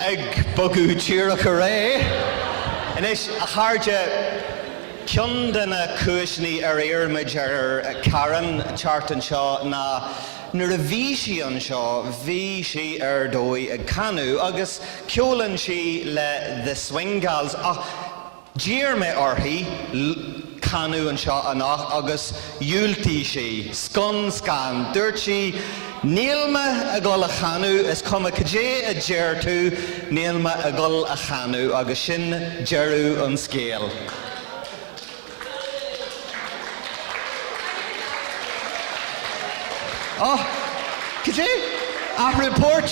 Ag bogu tíreach a ré. Inis a cháirde cion dana cúisní ar éirmid ar Karen chartan seo na nuair a bhí sí an seo, bhí sí ar dói ag canú agus ceolann sí le the swing gals ach dír me orthaí canú an seo anach agus dúiltí sí, scan, dúirt sí nílme a gol a chanú is cuma cadé a déir tú nílme a gol a chanú agus sin deirú an scéal. Oh, cadé? A report?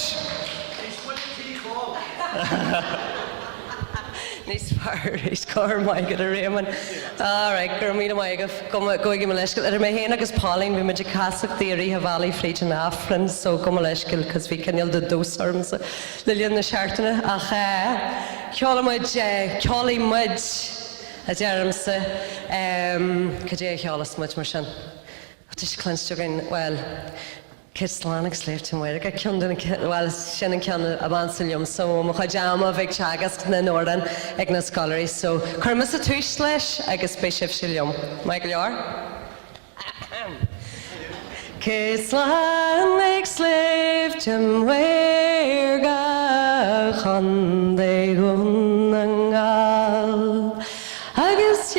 Níos fearr is cóir maigad a réman. Right, gur míle maigad goigi leiscail. Ar mé héana agus Pauline bhí muidir casachtaí a ríthe bhallaí fríte an affran, so go leiscail cos bhí cinneal de dúsarm sa Linn na seaartainna ach ceolaí muid a dearmsa cadé cheolas muid mar sin. Tá sé clinsteogain, well, Kirslánach sléifte muir a ciúndan well sin an ceanna a ban ceilium so mo chaidama bheith teagas na Nordan ag na scolarí so chumas a túis leis agus spéisih ceilium. Michael Yar? Kirslánach sléifte muir ga chundé gun an gal agus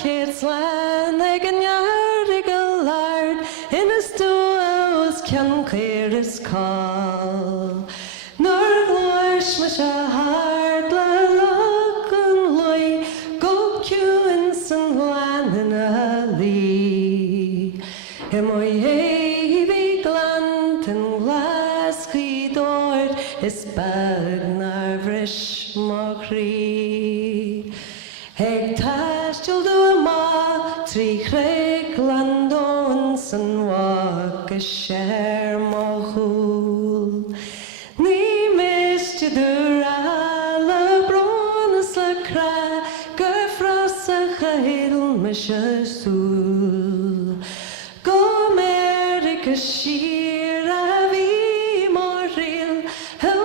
Kirslánach an yard go lard in a can clear his call. Nor gluish me a heart la look and loy go cue in some land in a lee. Him oi heavy glant and glass key door is bag narvish mockery. Heg tash till do a ma tree craig landons and walk a share mohul. Ni mist you dura la bronus la cra go frost a chaidel misha sul. Go America sheer a vi moril how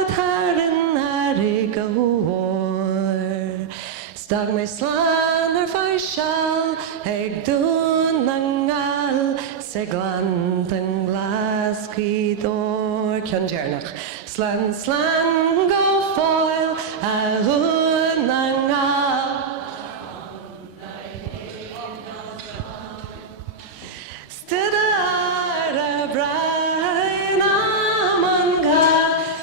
at harin ariga war. Stag me slan or fi shall eg dun nangal se glant and glass key door can jernach slan go foil a hun nangal stood a bright amanga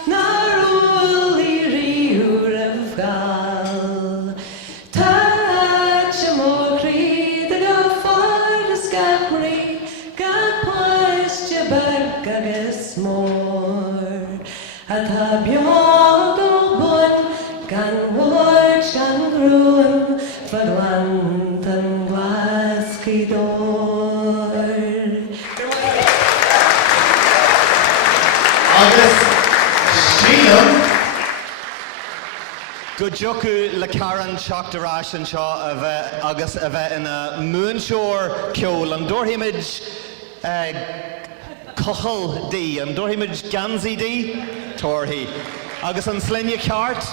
naruli riur of gal touch a mockery the go for the scapri got poised your back agus more at a biogo bun gan watch gan gruen faglant and glass key door Agus sílam go joku le Karen seach de rás an seo agus a bheith ina múnseoir ceol an dúirthaimid cochal dí an dúirthaimid gansaí dí tóirthaí agus an slenne ceart